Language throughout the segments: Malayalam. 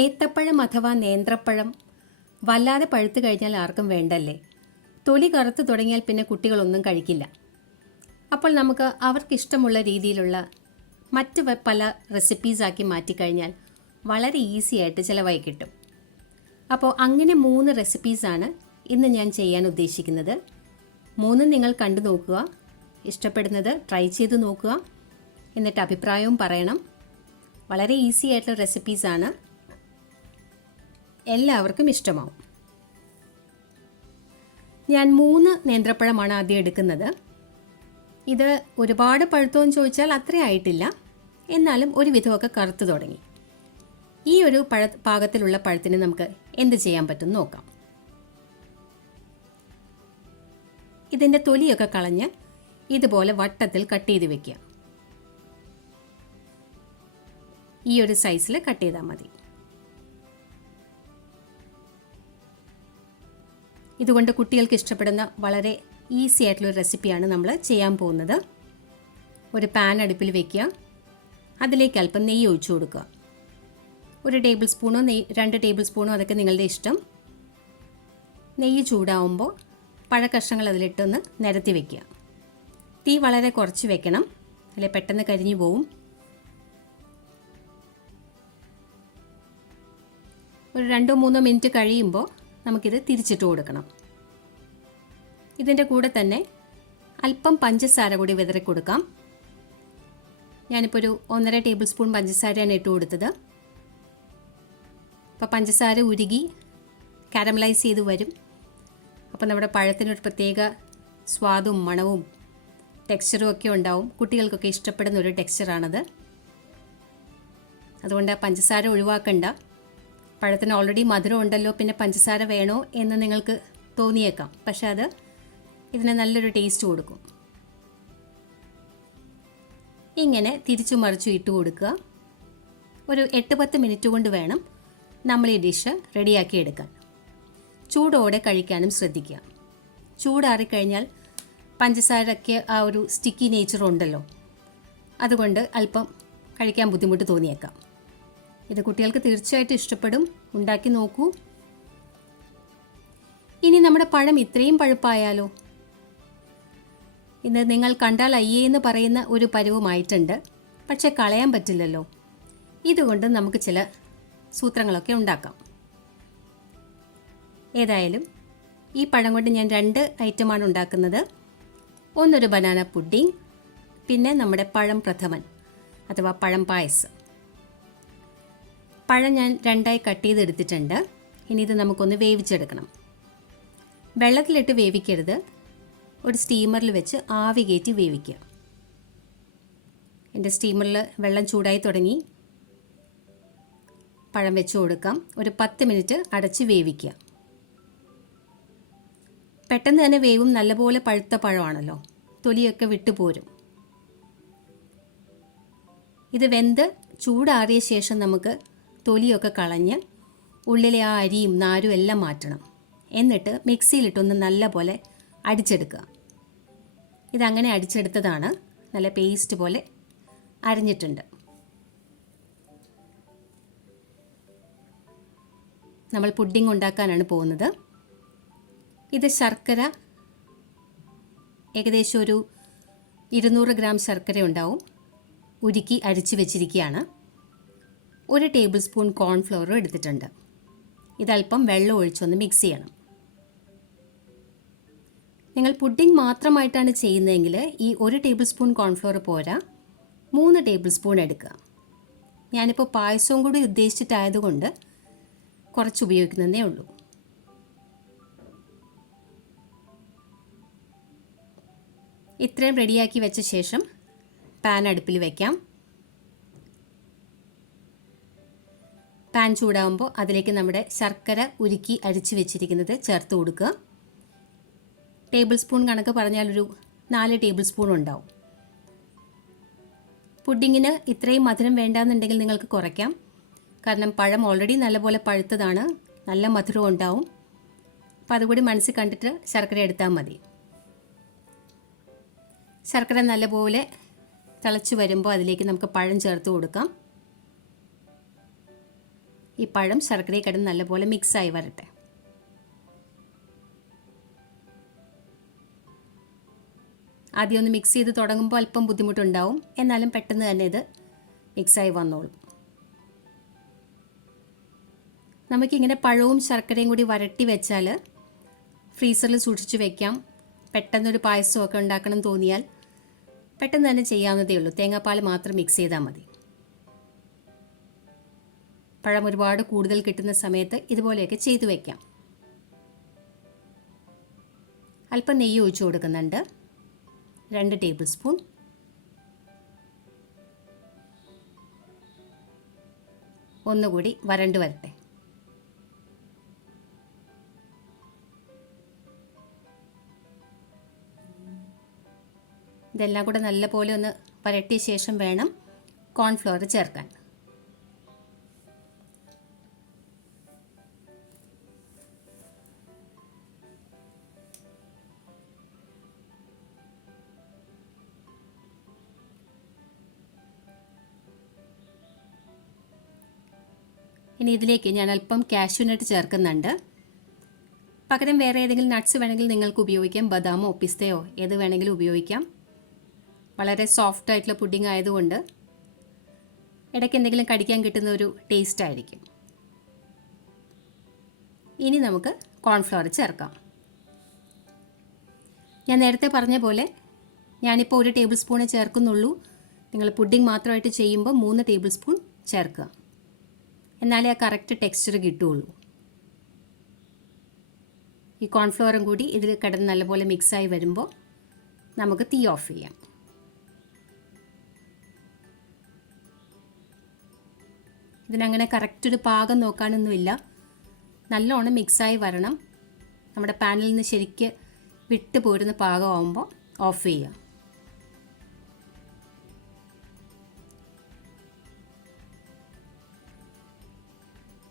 ഏത്തപ്പഴം അഥവാ നേന്ത്രപ്പഴം വല്ലാതെ പഴുത്തു കഴിഞ്ഞാൽ ആർക്കും വേണ്ടല്ലേ. തൊലി കറുത്ത് തുടങ്ങിയാൽ പിന്നെ കുട്ടികളൊന്നും കഴിക്കില്ല. അപ്പോൾ നമുക്ക് അവർക്കിഷ്ടമുള്ള രീതിയിലുള്ള മറ്റ് പല റെസിപ്പീസാക്കി മാറ്റിക്കഴിഞ്ഞാൽ വളരെ ഈസി ആയിട്ട് ചിലവായി കിട്ടും. അപ്പോൾ അങ്ങനെ 3 റെസിപ്പീസാണ് ഇന്ന് ഞാൻ ചെയ്യാൻ ഉദ്ദേശിക്കുന്നത്. 3 നിങ്ങൾ കണ്ടു നോക്കുക, ഇഷ്ടപ്പെടുന്നത് ട്രൈ ചെയ്ത് നോക്കുക, എന്നിട്ട് അഭിപ്രായവും പറയണം. വളരെ ഈസി ആയിട്ടുള്ള റെസിപ്പീസാണ്, എല്ലാവർക്കും ഇഷ്ടമാവും. ഞാൻ 3 നേന്ത്രപ്പഴമാണ് ആദ്യം എടുക്കുന്നത്. ഇത് ഒരുപാട് പഴുത്തോന്ന് ചോദിച്ചാൽ അത്ര ആയിട്ടില്ല, എന്നാലും ഒരു വിധമൊക്കെ കറുത്തു തുടങ്ങി. ഈ ഒരു പാകത്തിലുള്ള പഴത്തിന് നമുക്ക് എന്ത് ചെയ്യാൻ പറ്റും നോക്കാം. ഇതിൻ്റെ തൊലിയൊക്കെ കളഞ്ഞ് ഇതുപോലെ വട്ടത്തിൽ കട്ട് ചെയ്ത് വെക്കുക. ഈ ഒരു സൈസിൽ കട്ട് ചെയ്താൽ മതി. ഇതുകൊണ്ട് കുട്ടികൾക്ക് ഇഷ്ടപ്പെടുന്ന വളരെ ഈസി ആയിട്ടുള്ളൊരു റെസിപ്പിയാണ് നമ്മൾ ചെയ്യാൻ പോകുന്നത്. ഒരു പാൻ അടുപ്പിൽ വയ്ക്കുക, അതിലേക്ക് അല്പം നെയ്യ് ഒഴിച്ചു കൊടുക്കുക. 1 ടേബിൾ സ്പൂണോ 2 ടേബിൾ സ്പൂണോ അതൊക്കെ നിങ്ങളുടെ ഇഷ്ടം. നെയ്യ് ചൂടാവുമ്പോൾ പഴക്കഷ്ണങ്ങൾ അതിലിട്ടൊന്ന് നിരത്തി വയ്ക്കുക. തീ വളരെ കുറച്ച് വെക്കണം, അല്ലെ പെട്ടെന്ന് കരിഞ്ഞു പോവും. ഒരു 2-3 മിനിറ്റ് കഴിയുമ്പോൾ നമുക്കിത് തിരിച്ചിട്ട് കൊടുക്കണം. ഇതിൻ്റെ കൂടെ തന്നെ അല്പം പഞ്ചസാര കൂടി വിതറി കൊടുക്കാം. ഞാനിപ്പോൾ ഒരു 1.5 ടേബിൾ സ്പൂൺ പഞ്ചസാരയാണ് ഇട്ട് കൊടുത്തത്. അപ്പോൾ പഞ്ചസാര ഉരുകി കാരമലൈസ് ചെയ്ത് വരും. അപ്പോൾ നമ്മുടെ പഴത്തിനൊരു പ്രത്യേക സ്വാദും മണവും ടെക്സ്ചറും ഒക്കെ ഉണ്ടാവും. കുട്ടികൾക്കൊക്കെ ഇഷ്ടപ്പെടുന്ന ഒരു ടെക്സ്ചറാണത്. അതുകൊണ്ട് പഞ്ചസാര ഒഴിവാക്കണ്ട. പഴത്തിന് ഓൾറെഡി മധുരം ഉണ്ടല്ലോ, പിന്നെ പഞ്ചസാര വേണോ എന്ന് നിങ്ങൾക്ക് തോന്നിയേക്കാം. പക്ഷെ അത് ഇതിന് നല്ലൊരു ടേസ്റ്റ് കൊടുക്കും. ഇങ്ങനെ തിരിച്ചു മറിച്ചു ഇട്ട് കൊടുക്കുക. ഒരു 8-10 മിനിറ്റ് കൊണ്ട് വേണം നമ്മൾ ഈ ഡിഷ് റെഡിയാക്കി എടുക്കാൻ. ചൂടോടെ കഴിക്കാനും ശ്രദ്ധിക്കുക. ചൂടാറിക്കഴിഞ്ഞാൽ പഞ്ചസാരയ്ക്ക് ആ ഒരു സ്റ്റിക്കി നേച്ചർ ഉണ്ടല്ലോ, അതുകൊണ്ട് അല്പം കഴിക്കാൻ ബുദ്ധിമുട്ട് തോന്നിയേക്കാം. ഇത് കുട്ടികൾക്ക് തീർച്ചയായിട്ടും ഇഷ്ടപ്പെടും. ഉണ്ടാക്കി നോക്കൂ. ഇനി നമ്മുടെ പഴം ഇത്രയും പഴുപ്പായാലോ? ഇന്ന് നിങ്ങൾ കണ്ടാൽ അയ്യേ എന്ന് പറയുന്ന ഒരു പരുവമായിട്ടുണ്ട്, പക്ഷെ കളയാൻ പറ്റില്ലല്ലോ. ഇതുകൊണ്ട് നമുക്ക് ചില സൂത്രങ്ങളൊക്കെ ഉണ്ടാക്കാം. ഏതായാലും ഈ പഴം കൊണ്ട് ഞാൻ 2 ഐറ്റമാണ് ഉണ്ടാക്കുന്നത്. ഒന്നൊരു ബനാന പുഡിംഗ്, പിന്നെ നമ്മുടെ പഴം പ്രഥമൻ അഥവാ പഴം പായസം. പഴം ഞാൻ 2ആയി കട്ട് ചെയ്തെടുത്തിട്ടുണ്ട്. ഇനി ഇത് നമുക്കൊന്ന് വേവിച്ചെടുക്കണം. വെള്ളത്തിലിട്ട് വേവിക്കരുത്, ഒരു സ്റ്റീമറിൽ വെച്ച് ആവി കയറ്റി വേവിക്കുക. എൻ്റെ സ്റ്റീമറിൽ വെള്ളം ചൂടായി തുടങ്ങി. പഴം വെച്ച് കൊടുക്കാം. ഒരു 10 മിനിറ്റ് അടച്ച് വേവിക്കുക. പെട്ടെന്ന് തന്നെ വേവും. നല്ലപോലെ പഴുത്ത പഴമാണല്ലോ, തൊലിയൊക്കെ വിട്ടുപോരും. ഇത് വെന്ത് ചൂടാറിയ ശേഷം നമുക്ക് തൊലിയൊക്കെ കളഞ്ഞ് ഉള്ളിലെ ആ അരിയും നാരും എല്ലാം മാറ്റണം. എന്നിട്ട് മിക്സിയിലിട്ടൊന്ന് നല്ലപോലെ അടിച്ചെടുക്കുക. ഇതങ്ങനെ അടിച്ചെടുത്തതാണ്, നല്ല പേസ്റ്റ് പോലെ അരിഞ്ഞിട്ടുണ്ട്. നമ്മൾ പുഡിംഗ് ഉണ്ടാക്കാനാണ് പോകുന്നത്. ഇത് ശർക്കര ഏകദേശം ഒരു 200 ഗ്രാം ശർക്കര ഉണ്ടാവും, ഉരുക്കി അരിച്ച് വെച്ചിരിക്കുകയാണ്. 1 ടേബിൾ സ്പൂൺ കോൺഫ്ലവറും എടുത്തിട്ടുണ്ട്. ഇതല്പം വെള്ളം ഒഴിച്ചൊന്ന് മിക്സ് ചെയ്യണം. നിങ്ങൾ പുഡിംഗ് മാത്രമായിട്ടാണ് ചെയ്യുന്നതെങ്കിൽ ഈ 1 ടേബിൾ സ്പൂൺ കോൺഫ്ലവർ പോരാ, 3 ടേബിൾ സ്പൂൺ എടുക്കുക. ഞാനിപ്പോൾ പായസവും കൂടി ഉദ്ദേശിച്ചിട്ടായതുകൊണ്ട് കുറച്ച് ഉപയോഗിക്കുന്നതേ ഉള്ളൂ. ഇത്രയും റെഡിയാക്കി വെച്ച ശേഷം പാൻ അടുപ്പിൽ വയ്ക്കാം. പാൻ ചൂടാകുമ്പോൾ അതിലേക്ക് നമ്മുടെ ശർക്കര ഉരുക്കി അരിച്ച് വെച്ചിരിക്കുന്നത് ചേർത്ത് കൊടുക്കുക. ടേബിൾ സ്പൂൺ കണക്ക് പറഞ്ഞാൽ ഒരു 4 ടേബിൾ സ്പൂൺ ഉണ്ടാവും. പുഡിങ്ങിന് ഇത്രയും മധുരം വേണ്ടാന്നുണ്ടെങ്കിൽ നിങ്ങൾക്ക് കുറയ്ക്കാം. കാരണം പഴം ഓൾറെഡി നല്ലപോലെ പഴുത്തതാണ്, നല്ല മധുരം ഉണ്ടാവും. അപ്പോൾ അതുകൂടി മനസ്സിൽ കണ്ടിട്ട് ശർക്കര എടുത്താൽ മതി. ശർക്കര നല്ലപോലെ തിളച്ച് വരുമ്പോൾ അതിലേക്ക് നമുക്ക് പഴം ചേർത്ത് കൊടുക്കാം. ഈ പഴം ശർക്കരയിൽ കിടന്ന് നല്ലപോലെ മിക്സായി വരട്ടെ. ആദ്യം ഒന്ന് മിക്സ് ചെയ്ത് തുടങ്ങുമ്പോൾ അല്പം ബുദ്ധിമുട്ടുണ്ടാവും, എന്നാലും പെട്ടെന്ന് തന്നെ ഇത് മിക്സായി വന്നോളും. നമുക്കിങ്ങനെ പഴവും ശർക്കരയും കൂടി വരട്ടി വെച്ചാൽ ഫ്രീസറിൽ സൂക്ഷിച്ച് വെക്കാം. പെട്ടെന്നൊരു പായസമൊക്കെ ഉണ്ടാക്കണം തോന്നിയാൽ പെട്ടെന്ന് തന്നെ ചെയ്യാവുന്നതേ ഉള്ളൂ. തേങ്ങാപ്പാൽ മാത്രം മിക്സ് ചെയ്താൽ മതി. പഴം ഒരുപാട് കൂടുതൽ കിട്ടുന്ന സമയത്ത് ഇതുപോലെയൊക്കെ ചെയ്തു വയ്ക്കാം. അല്പം നെയ്യ് ഒഴിച്ചു കൊടുക്കുന്നുണ്ട്, 2 ടേബിൾ സ്പൂൺ. ഒന്നുകൂടി വരണ്ട് വരട്ടെ. ഇതെല്ലാം കൂടെ നല്ലപോലെ ഒന്ന് വരട്ടിയ ശേഷം വേണം കോൺഫ്ലവർ ചേർക്കാൻ. ഇനി ഇതിലേക്ക് ഞാൻ അല്പം കാഷ്യൂ നട്ട് ചേർക്കുന്നുണ്ട്. പകരം വേറെ ഏതെങ്കിലും നട്ട്സ് വേണമെങ്കിൽ നിങ്ങൾക്ക് ഉപയോഗിക്കാം. ബദാമോ പിസ്തയോ ഏത് വേണമെങ്കിലും ഉപയോഗിക്കാം. വളരെ സോഫ്റ്റ് ആയിട്ടുള്ള പുഡിംഗ് ആയതുകൊണ്ട് ഇടയ്ക്ക് എന്തെങ്കിലും കടിക്കാൻ കിട്ടുന്ന ഒരു ടേസ്റ്റ് ആയിരിക്കും. ഇനി നമുക്ക് കോൺഫ്ലവർ ചേർക്കാം. ഞാൻ നേരത്തെ പറഞ്ഞ പോലെ ഞാനിപ്പോൾ 1 ടേബിൾ സ്പൂണേ ചേർക്കുന്നുള്ളൂ. നിങ്ങൾ പുഡിംഗ് മാത്രമായിട്ട് ചെയ്യുമ്പോൾ 3 ടേബിൾ സ്പൂൺ ചേർക്കുക, എന്നാലേ ആ കറക്റ്റ് ടെക്സ്ചർ കിട്ടുകയുള്ളൂ. ഈ കോൺഫ്ലവറും കൂടി ഇതിൽ കിടന്ന് നല്ലപോലെ മിക്സായി വരുമ്പോൾ നമുക്ക് തീ ഓഫ് ചെയ്യാം. ഇതിനങ്ങനെ കറക്റ്റ് ഒരു പാകം നോക്കാനൊന്നുമില്ല. നല്ലോണം മിക്സായി വരണം. നമ്മുടെ പാനിൽ നിന്ന് ശരിക്ക് വിട്ട് പോരുന്ന പാകമാകുമ്പോൾ ഓഫ് ചെയ്യുക.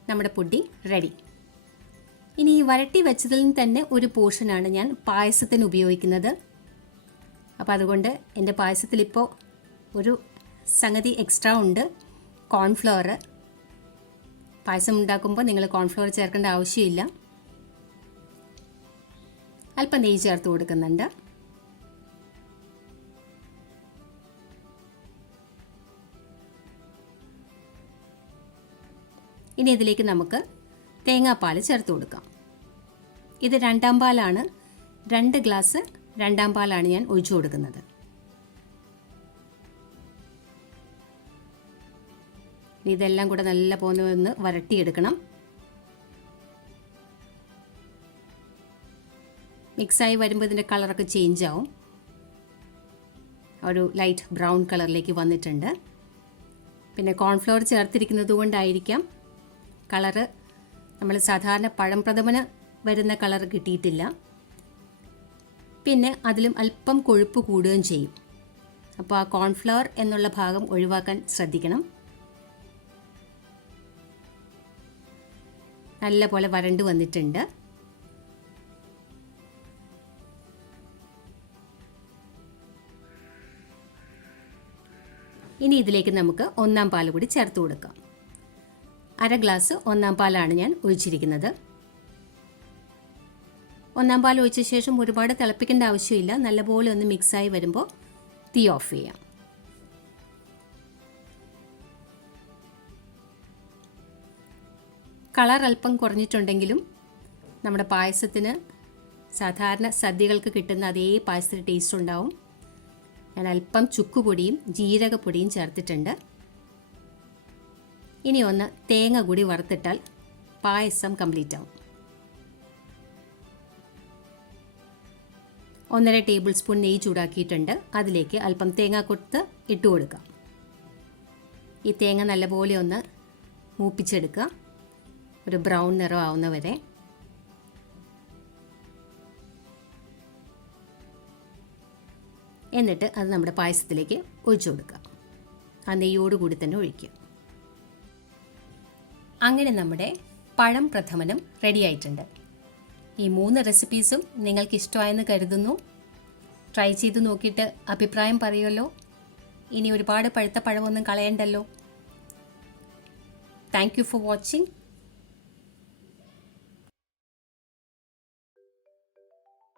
നമ്മുടെ പുഡിംഗ് റെഡി. ഇനി ഈ വരട്ടി വെച്ചതിൽ നിന്ന് തന്നെ ഒരു പോർഷനാണ് ഞാൻ പായസത്തിന് ഉപയോഗിക്കുന്നത്. അപ്പോൾ അതുകൊണ്ട് എൻ്റെ പായസത്തിലിപ്പോൾ ഒരു സംഗതി എക്സ്ട്രാ ഉണ്ട്, കോൺഫ്ലവർ. പായസം ഉണ്ടാക്കുമ്പോൾ നിങ്ങൾ കോൺഫ്ലവർ ചേർക്കേണ്ട ആവശ്യമില്ല. അല്പം നെയ്യ് ചേർത്ത് കൊടുക്കുന്നുണ്ട്. ഇനി ഇതിലേക്ക് നമുക്ക് തേങ്ങാപ്പാൽ ചേർത്ത് കൊടുക്കാം. ഇത് 2 പാലാണ്. 2 ഗ്ലാസ് 2 പാലാണ് ഞാൻ ഒഴിച്ചു കൊടുക്കുന്നത്. ഇതെല്ലാം കൂടെ നല്ല പോലെ ഒന്ന് വരട്ടിയെടുക്കണം. മിക്സായി വരുമ്പോൾ ഇതിൻ്റെ കളറൊക്കെ ചേഞ്ച് ആവും. ഒരു ലൈറ്റ് ബ്രൗൺ കളറിലേക്ക് വന്നിട്ടുണ്ട്. പിന്നെ കോൺഫ്ലവർ ചേർത്തിരിക്കുന്നത് കൊണ്ടായിരിക്കാം കളറ് നമ്മൾ സാധാരണ പഴം പ്രഥമന് വരുന്ന കളർ കിട്ടിയിട്ടില്ല. പിന്നെ അതിലും അല്പം കൊഴുപ്പ് കൂടുകയും ചെയ്യും. അപ്പോൾ ആ കോൺഫ്ലവർ എന്നുള്ള ഭാഗം ഒഴിവാക്കാൻ ശ്രദ്ധിക്കണം. നല്ല പോലെ വരണ്ടു വന്നിട്ടുണ്ട്. ഇനി ഇതിലേക്ക് നമുക്ക് 1 പാൽ കൂടി ചേർത്ത് കൊടുക്കാം. 1/2 ഗ്ലാസ് 1 പാലാണ് ഞാൻ ഒഴിച്ചിരിക്കുന്നത്. 1 പാൽ ഒഴിച്ച ശേഷം ഒരുപാട് തിളപ്പിക്കേണ്ട ആവശ്യമില്ല. നല്ലപോലെ ഒന്ന് മിക്സായി വരുമ്പോൾ തീ ഓഫ് ചെയ്യാം. കളർ അല്പം കുറഞ്ഞിട്ടുണ്ടെങ്കിലും നമ്മുടെ പായസത്തിന് സാധാരണ സദ്യകൾക്ക് കിട്ടുന്ന അതേ പായസത്തിന് ടേസ്റ്റ് ഉണ്ടാവും. ഞാൻ അല്പം ചുക്കുപൊടിയും ജീരകപ്പൊടിയും ചേർത്തിട്ടുണ്ട്. ഇനി ഒന്ന് തേങ്ങ കൂടി വറുത്തിട്ടാൽ പായസം കംപ്ലീറ്റ് ആവും. 1.5 ടേബിൾ സ്പൂൺ നെയ്യ് ചൂടാക്കിയിട്ടുണ്ട്. അതിലേക്ക് അല്പം തേങ്ങാക്കൊത്ത് ഇട്ട് കൊടുക്കാം. ഈ തേങ്ങ നല്ലപോലെ ഒന്ന് മൂപ്പിച്ചെടുക്കുക, ഒരു ബ്രൗൺ നിറം ആവുന്നവരെ. എന്നിട്ട് അത് നമ്മുടെ പായസത്തിലേക്ക് ഒഴിച്ചു കൊടുക്കുക. ആ നെയ്യോടുകൂടി തന്നെ ഒഴിക്കുക. അങ്ങനെ നമ്മുടെ പഴം പ്രഥമനും റെഡി ആയിട്ടുണ്ട്. ഈ 3 റെസിപ്പീസും നിങ്ങൾക്ക് ഇഷ്ടമായെന്ന് കരുതുന്നു. ട്രൈ ചെയ്ത് നോക്കിയിട്ട് അഭിപ്രായം പറയുമല്ലോ. ഇനി ഒരുപാട് പഴുത്ത പഴമൊന്നും കളയണ്ടല്ലോ. Thank you for watching.